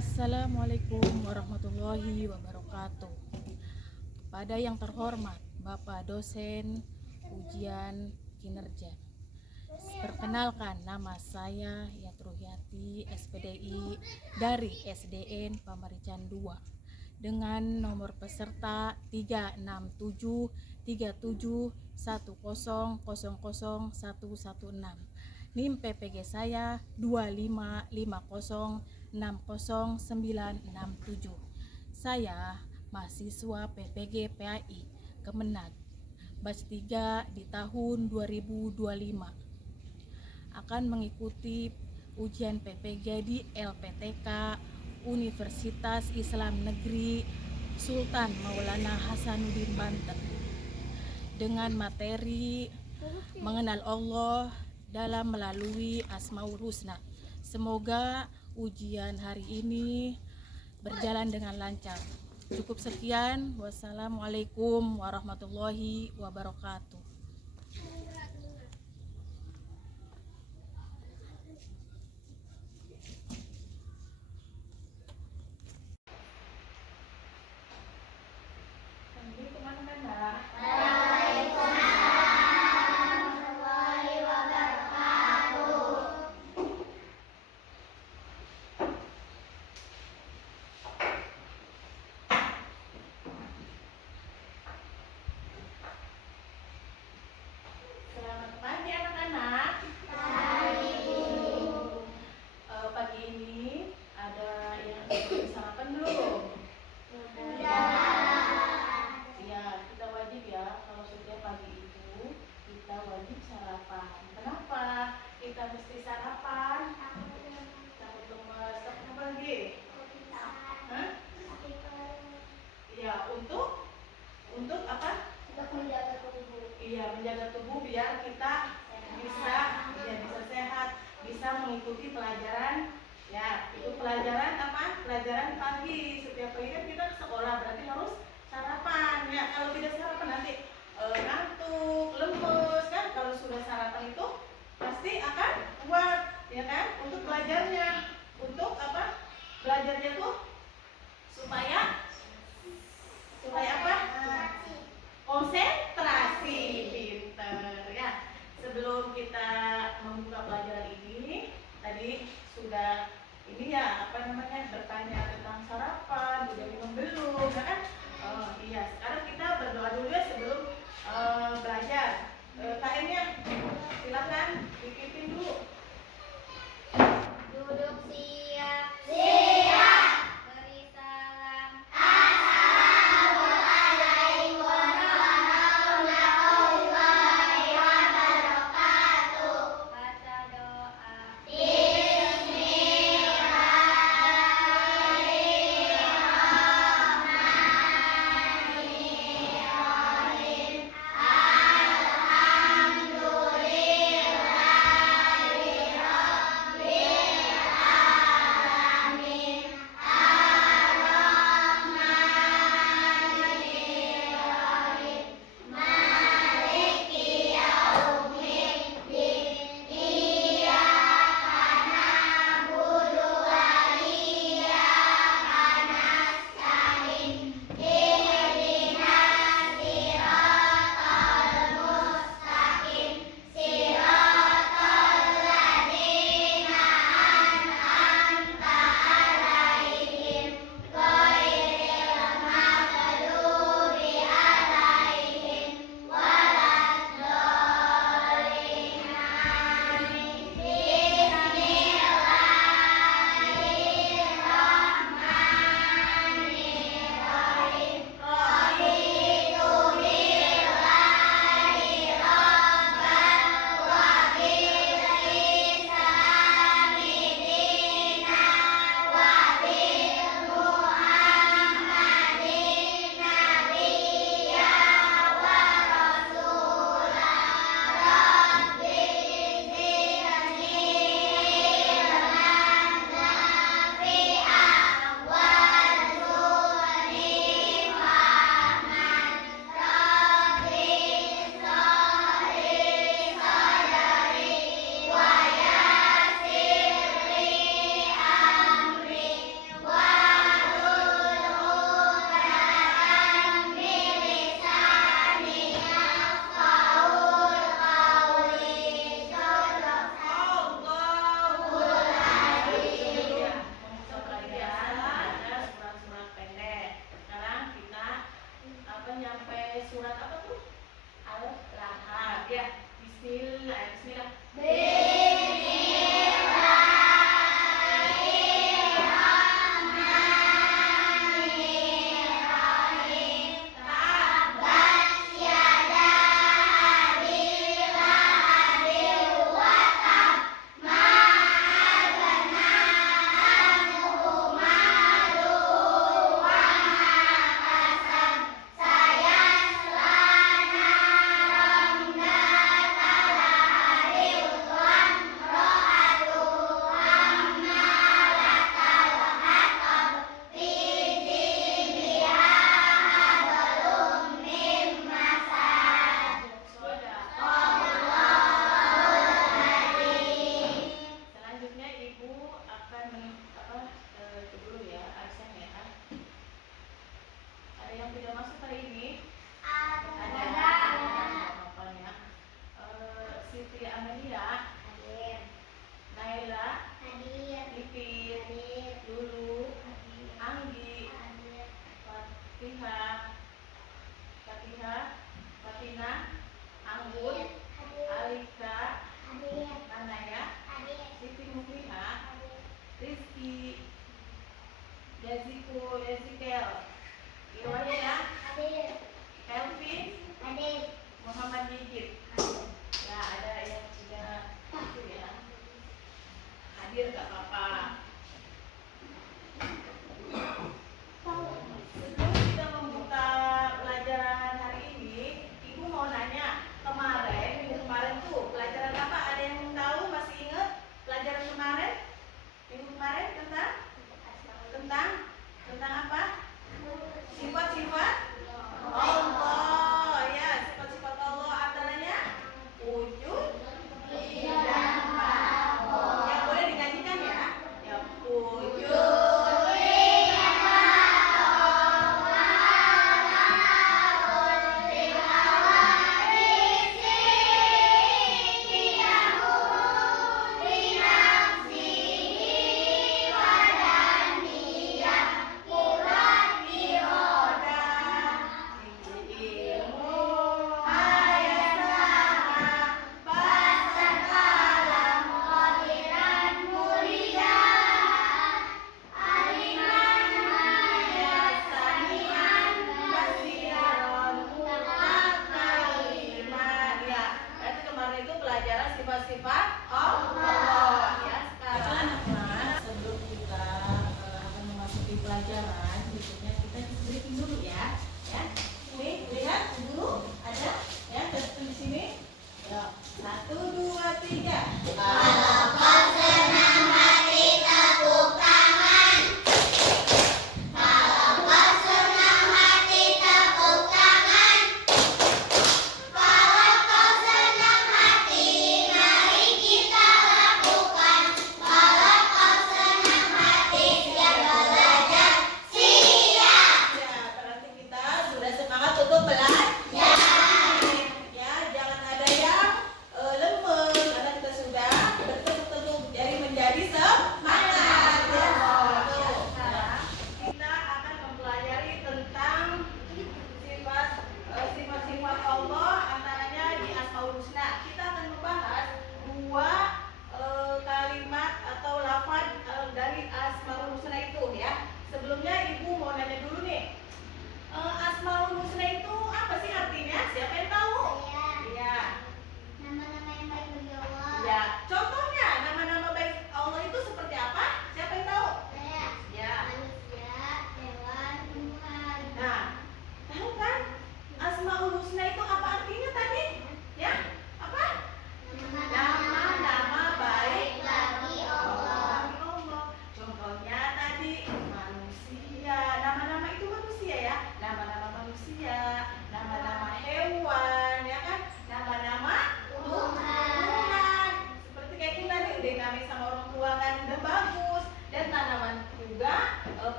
Assalamualaikum warahmatullahi wabarakatuh. Pada yang terhormat Bapak dosen ujian kinerja. Perkenalkan, nama saya Yatruhyati, SPDI dari SDN Pamarican 2 dengan nomor peserta 3673710000116. NIM PPG saya 255060967. Saya mahasiswa PPG PAI Kemenag batch 3 di tahun 2025. Akan mengikuti ujian PPG di LPTK Universitas Islam Negeri Sultan Maulana Hasanuddin Banten dengan materi mengenal Allah dalam melalui Asmaul Husna. Semoga ujian hari ini berjalan dengan lancar. Cukup sekian. Wassalamualaikum warahmatullahi wabarakatuh. Selamat pagi anak-anak. Pagi ini ada yang sarapan belum? Ya, kita wajib ya, kalau setiap pagi itu kita wajib sarapan. Kenapa kita mesti sarapan? Takut lemas. Kenapa lagi? Hah? Iya, untuk apa? Untuk menjaga tubuh. Iya, menjaga tubuh biar kita bisa sehat, bisa mengikuti pelajaran. Ya, itu pelajaran apa? Pelajaran pagi. Setiap pagi kan kita ke sekolah, berarti harus sarapan. Ya, kalau tidak sarapan nanti ngantuk, lemes kan. Kalau sudah sarapan itu pasti akan kuat, ya kan? Untuk belajarnya. Untuk apa? Belajarnya tuh supaya apa? Konsentrasi, pinter ya. Sebelum kita membuka pelajaran ini, tadi sudah ini ya bertanya tentang sarapan, udah minum belum, ya kan? Iya. Sekarang kita berdoa dulu ya sebelum belajar. KM-nya silakan.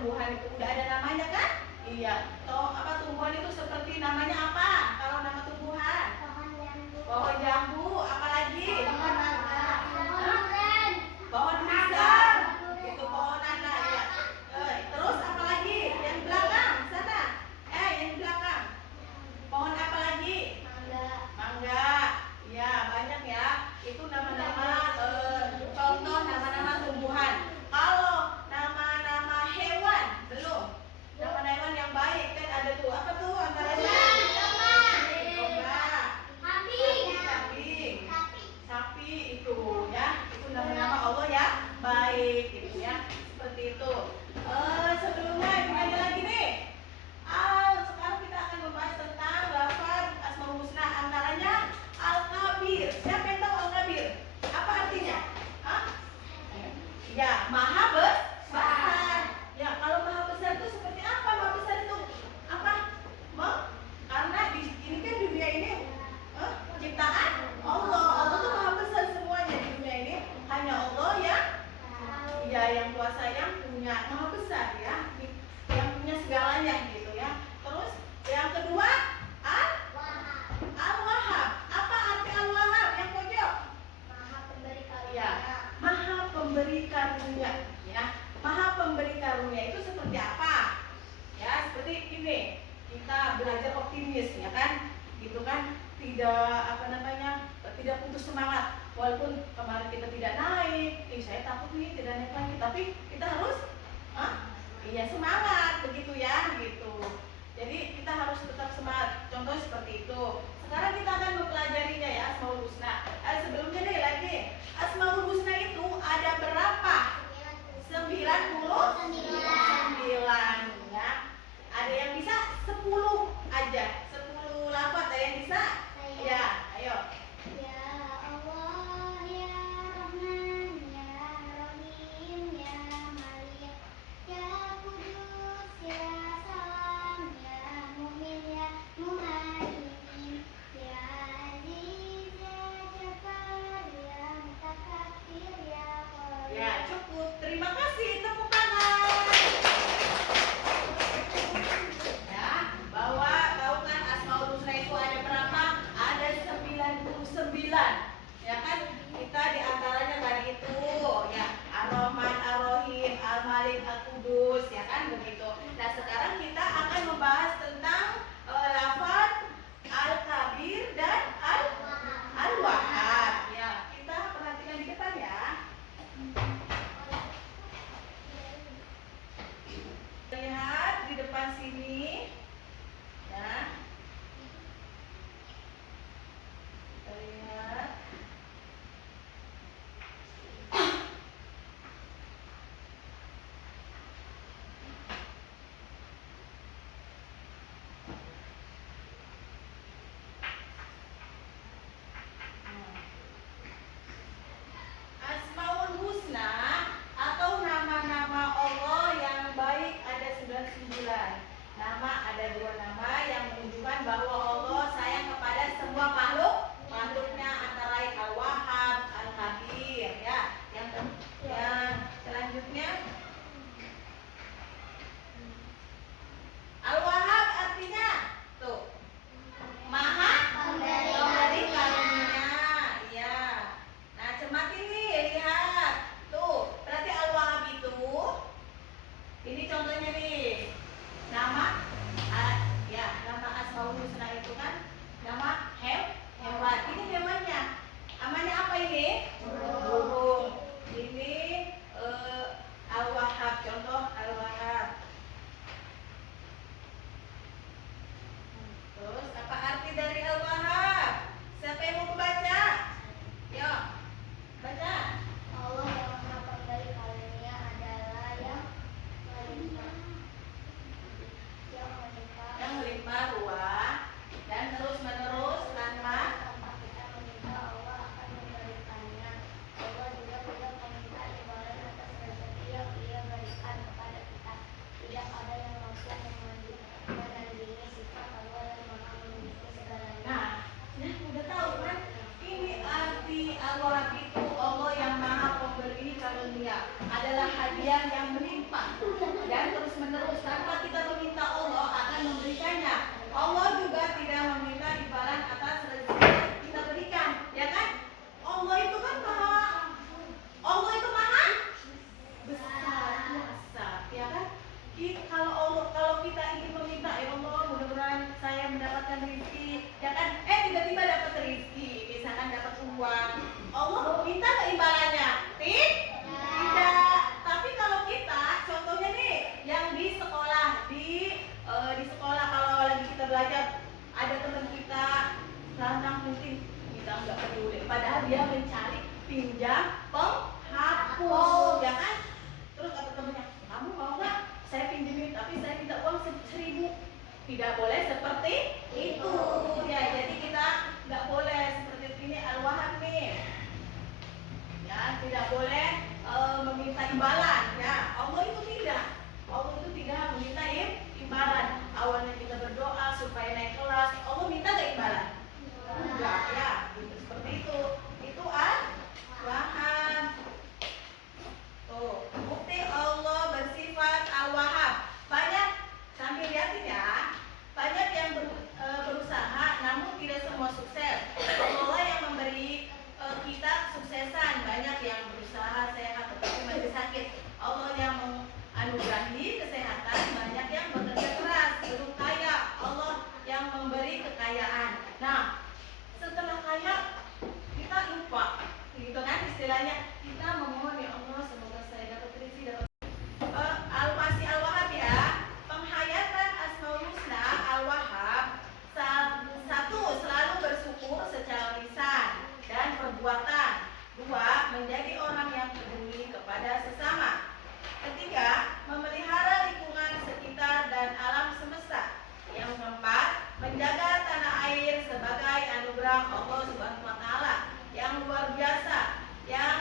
tumbuhan itu udah ada namanya kan? Iya. Toh apa tumbuhan itu seperti namanya apa? Kalau nama tumbuhan? Pohon jambu. Pohon jambu, apalagi? Pohon naga. Pohon pisang. Itu pohon naga ya. Terus apa lagi? Yang di belakang sana. Yang di belakang. Pohon apa lagi? Mangga. Mangga. Ya, banyak ya. Itu nama-nama contoh nama-nama tumbuhan. Kalau nama-nama hewan belum. Nama hewan yang baik kan ada tuh. Apa tuh antaranya? Domba. Kambing. Sapi itu ya. Itu nama-nama Allah ya. Baik gitu ya. Seperti itu. Sebelumnya gimana lagi nih? Sekarang kita akan membahas tentang lafaz Asmaul Husna, antaranya Al-Kabir. Siapa yang tahu Al-Kabir? Apa artinya? Hah? Ya, maha besar. Ya, kalau maha besar itu seperti apa? Maha besar itu apa? Karena ini kan dunia ini ciptaan Allah. Allah tuh maha besar semuanya di dunia ini. Hanya Allah yang kuasa, yang punya maha besar ya, yang punya segalanya gitu ya. Terus yang kedua Al-Wahhab. Apa arti Al-Wahhab yang pojok? Maha pemberi karunia. Ya, maha pemberi karunia ya. Maha pemberi karunia itu seperti apa? Ya, seperti ini. Kita belajar optimis ya kan? Gitu kan? Tidak putus semangat. Walaupun kemarin kita tidak naik, saya takut nih tidak naik lagi, tapi kita harus iya semangat begitu ya gitu. Jadi kita harus tetap semangat. Contoh seperti itu. Sekarang kita akan mempelajarinya ya, Asmaul Husna. Sebelumnya deh lagi. Asmaul Husna itu ada berapa? 99 ya. Ada yang bisa 10 aja. 10 lafaz ada yang bisa? Ya, ayo. Ya Allah, ya Rahman, ya Rahim, ya Malik, ya Kudus, ya Salam, ya Mu'min, ya Muhaimin, ya Aziz, ya Jabbar, mencari pinjam penghapus, ya kan? Terus kata temennya, kamu mau nggak saya pinjemin, tapi saya minta uang 1.000. Tidak boleh seperti itu ya. Jadi kita nggak boleh seperti ini, al-wahab nih ya, tidak boleh meminta imbalan ya. Allah itu tidak meminta imbalan. Awalnya kita berdoa supaya naik kelas, Allah minta nggak imbalan? Enggak ya, gitu, seperti itu al-wahab. Tuh, bukti Allah bersifat al-wahab. Banyak, sambil lihatin ya, banyak yang berusaha namun tidak semua sukses. Allah yang memberi kita suksesan. Banyak yang berusaha sehat tetapi masih sakit. Allah yang menganugerahi kesehatan. Banyak yang bekerja keras belum kaya. Allah yang memberi kekayaan. Nah, setelah kaya kita infak, gitu kan istilahnya. Kita memohon, ya Allah semoga saya dapat rezeki, dapat al-masih al-wahab ya. Penghayatan Asmaul Husna al-wahab. Satu, selalu bersyukur secara lisan dan perbuatan. Dua, menjadi orang yang peduli kepada sesama. Ketiga, memelihara lingkungan sekitar dan alam semesta. Yang keempat, menjaga tanah air sebagai anugerah Allah Subhanahu wa taala yang luar biasa. Yang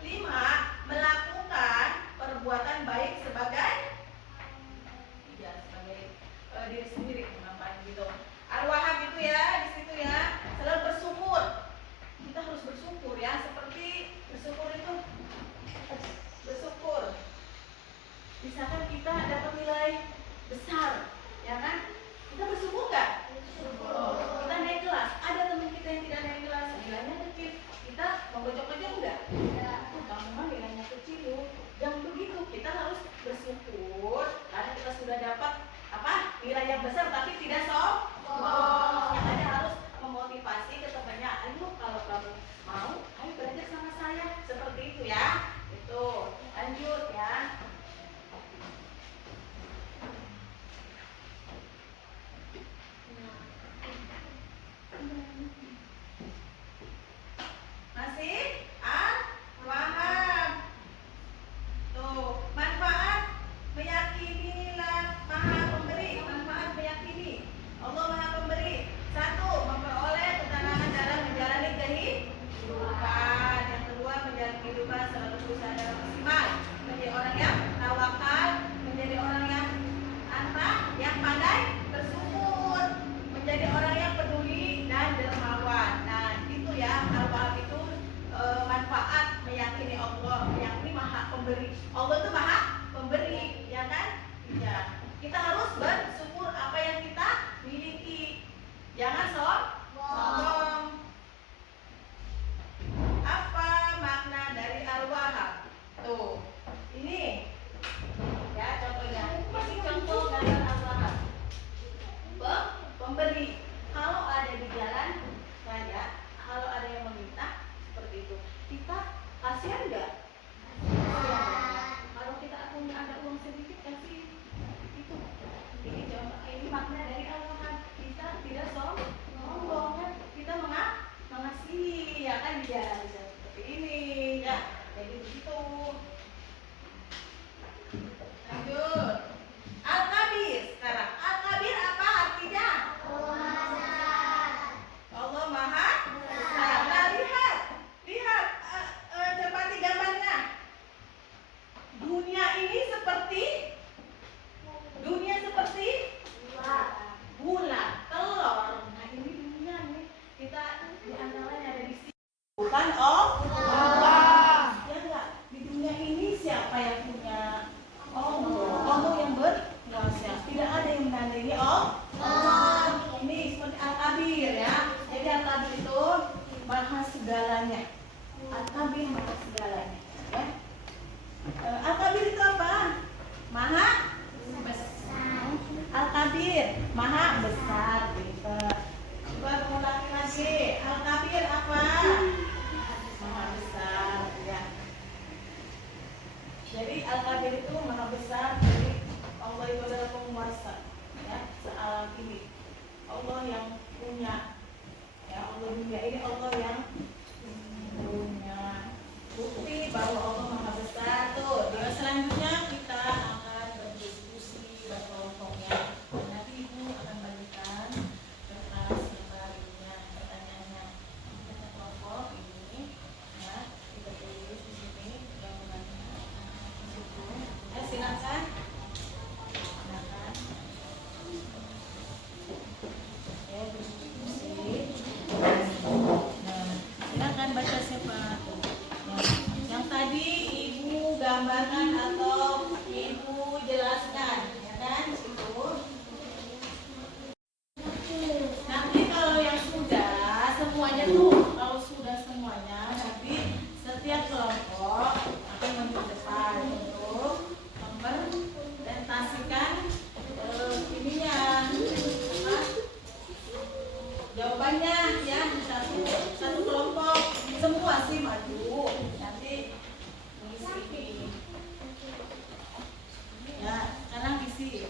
kelima, melakukan perbuatan baik sebagai diri sendiri, ngapain gitu. Al-wahab itu ya, di situ ya, selalu bersyukur. Kita harus bersyukur ya, seperti bersyukur itu bersyukur. Misalkan kita dapat nilai besar, ya kan? Kita bersyukur nggak? Oh, kita naik kelas, ada teman kita yang tidak naik kelas, nilainya kecil, kita menggojok-gojok nggak? Kamu mah nilainya kecil, yang begitu kita harus bersyukur karena kita sudah dapat nilai yang besar, tapi tidak sombong. Yang ada harus memotivasi ke temannya, ayo kalau kamu mau, ayo belajar sama saya, seperti itu ya. Itu lanjut ya. Masih al-wahab. Tuh, manfaat meyakinilah maha pemberi. Manfaat meyakini Allah maha pemberi. Satu, memperoleh ketenangan dalam menjalani kehidupan. Yang kedua, menjalani kehidupan selalu berusaha dalam maksimal. Menjadi orang yang tawakal, menjadi orang yang yang pandai bersyukur, menjadi orang yang peduli dan dermawan. Nah, itu ya, al-wahab itu manfaat meyakini Allah, meyakini maha pemberi. Allah itu maha pemberi, ya kan? Ya. Kita harus bersyukur apa yang kita miliki. Jangan sombong. Apa makna dari al-wahab? Tuh, ini ya contohnya. Ini contoh gambar al-wahab. Pemberi. Kalau ada di jalan raya, kalau ada yang meminta seperti itu, kita kasihan nggak? Kalau kita punya ada uang sedikit, kasih itu. Ini contoh, ini makna dari al-wahab. Kita tidak sombong kan? Kita mengasihi, ya kan? Ya, bisa seperti ini ya. Jadi begitu. Lanjut. Al-kabir sekarang. Al-kabir apa artinya? Allah maha besar. Nah, lihat cermati gambarnya. Dunia seperti bulan, telur. Nah, ini dunia nih. Kita di antaranya ada di sini. Bukan Allah. Ya enggak? Di dunia ini siapa yang punya? Allah yang berkuasa. Tidak ada yang menandingi Allah. Ini seperti al-kabir ya. Jadi al-kabir itu maha segalanya. Al-kabir maha segalanya. Ya. Al-kabir itu apa? Maha besar. Al-kabir maha besar. Gitu. Coba ulangi lagi. Al-kabir apa? Maha besar. Ya. Jadi al-kabir itu maha besar. Jadi Allah itu adalah penguasa ya, sealam ini. Allah yang punya ya, Allah dunia ini Allah yang baca siapa? Yang tadi ibu gambarkan atau ibu jelaskan, ya kan? Itu. Nanti kalau yang sudah semuanya tuh, kalau sudah semuanya, nanti setiap kelompok akan maju ke depan untuk mempresentasikan ininya, apa? Jawabannya ya, satu kelompok semua sih maju nanti ngisi ini ya, sekarang isi.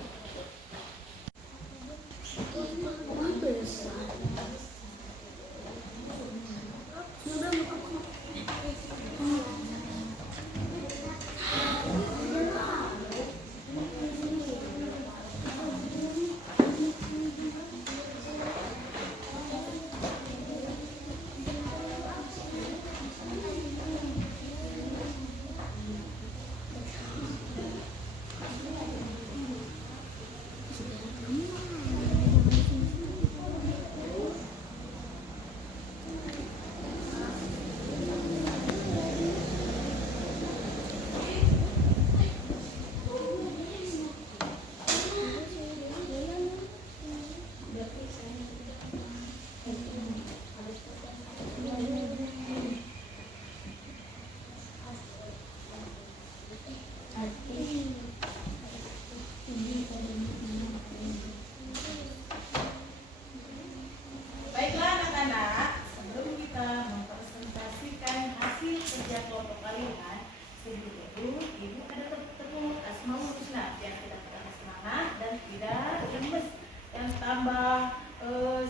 Baiklah anak-anak, sebelum kita mempresentasikan hasil kerja kelompok kalian, sebelum itu ibu ada tepuk Asmaul Husna biar kita tetap semangat dan tidak lemes dan tambah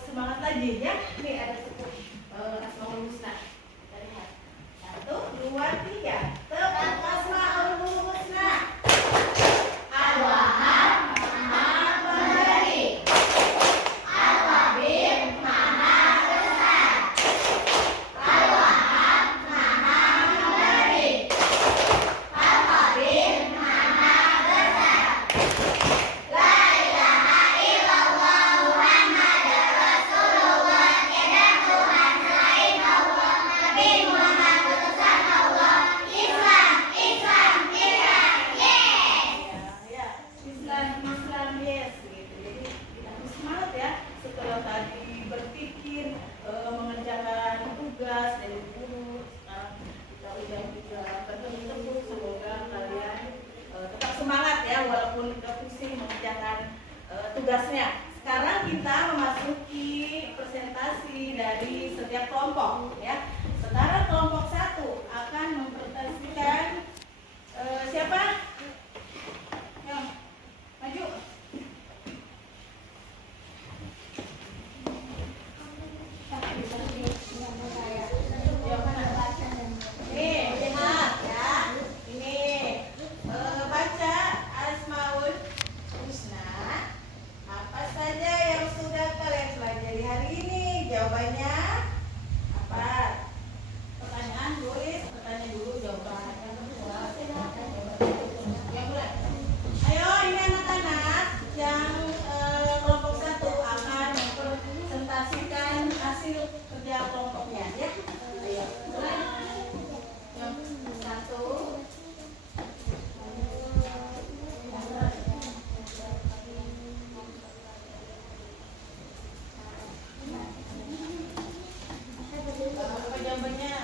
semangat lagi ya. Nih ada tepuk Asmaul Husna. Kita lihat 1, 2, 3. Tepuk Asmaul Husna. Al-Wahhab Maha Pemberi. Al-Wahid Maha Besar. Al-Wahhab Maha Pemberi. Al-Khabir Maha Besar. La ilaha illallah Muhammadar Rasulullah. Tiada Tuhan selain Allah. Nabi Muhammad utusan Allah. Islam, Islam, Islam, yes. Ya, Islam, yes. Gitu. Jadi kita harus semangat ya. Setelah tadi berpikir mengerjakan tugas dari guru, sekarang kita udah juga bertemu. Semoga kalian tetap semangat ya walaupun kita pusing mengerjakan tugasnya. Sekarang kita memasuki presentasi dari setiap kelompok ya. Sekarang kelompok 1 akan mempresentasikan siapa? Yang maju. Yang mana? Nih, lihat ya. Ini baca Asmaul Husna. Apa saja yang sudah kalian pelajari hari ini? Jawabannya apa? Pertanyaan tulis, pertanyaan dulu jawaban. Yang kedua, yang mulai. Ayo ini anak-anak yang kelompok 1 akan mempresentasikan hasil kerja kelompoknya ya. Ayo mulai. Yang 1. Apa jawabannya?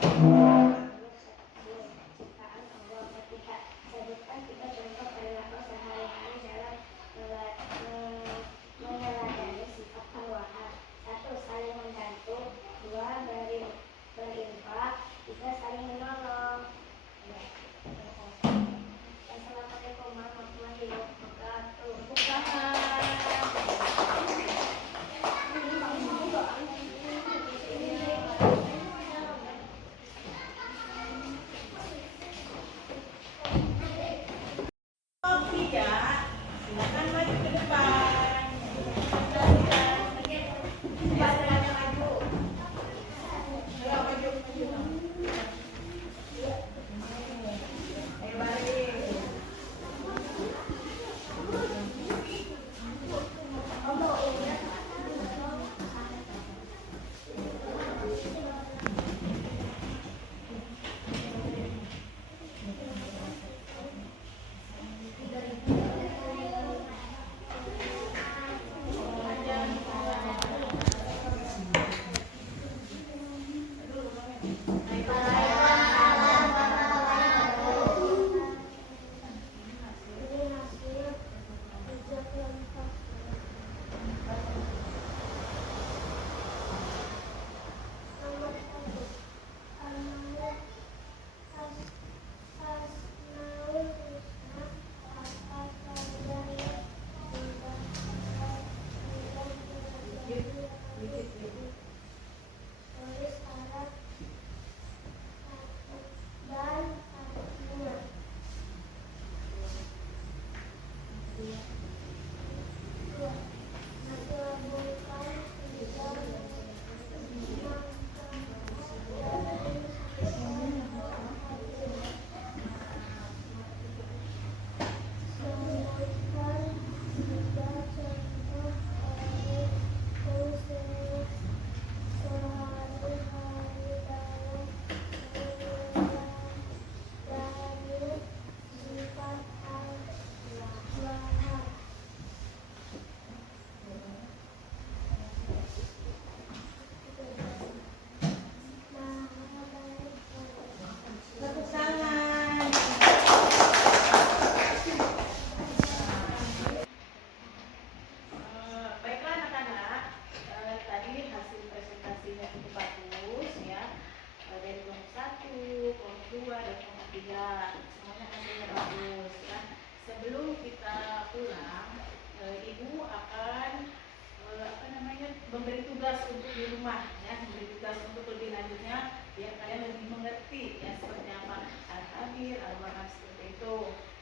Ciptaan Allah ketika sebutkan tiga contoh perilaku sehari-hari dalam meneladani sifat al-wahhab. 1. Saling membantu. 2. Berinfak. 3. Saling menolong. Ya. Assalamualaikum warahmatullahi wabarakatuh. Tepuk tangan. Oke ya, silakan maju ke depan. Silakan maju. Ayo maju. Ayo balik. Tulis Arab dan artinya. Menggabungkan tiga sebutkan tiga contoh perilaku sehari-hari dalam meneladani sifat al-wahhab. Tepuk tangan. Baiklah anak-anak, tadi hasil presentasinya cukup bagus ya. Dari kelompok 1, kelompok 2, dan kelompok 3 semuanya hasilnya bagus ya. Sebelum kita pulang, ibu akan memberi tugas untuk di rumah ya, memberi tugas untuk lebih lanjutnya biar kalian lebih mengerti ya seperti apa al-khabir, al-wahhab seperti itu.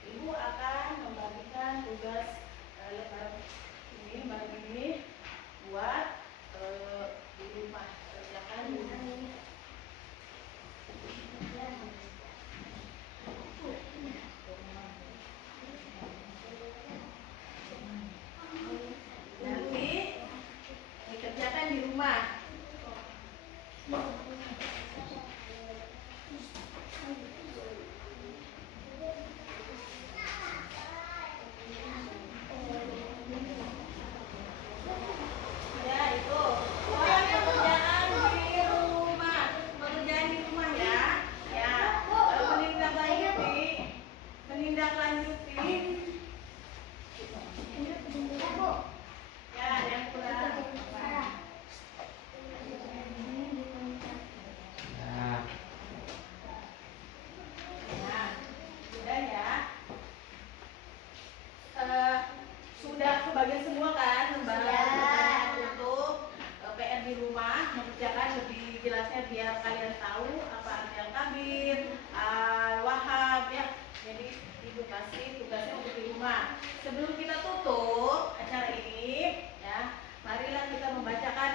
Ibu akan membagikan tugas lembar ini buat di rumah kerjakan di rumah. Nanti dikerjakan di rumah. Ya itu. Pekerjaan di rumah. Pekerjaan di rumah ya. Ya. Menindaklanjuti. Ya, yang kurang. Nah, sudah ya. Sudah kebagian semua kan lembaran untuk PR di rumah, mengerjakan lebih jelasnya biar kalian tahu apa arti al-kabir, al-wahhab ya. Jadi ibu kasih tugasnya untuk di rumah. Sebelum kita tutup acara ini ya, marilah kita membacakan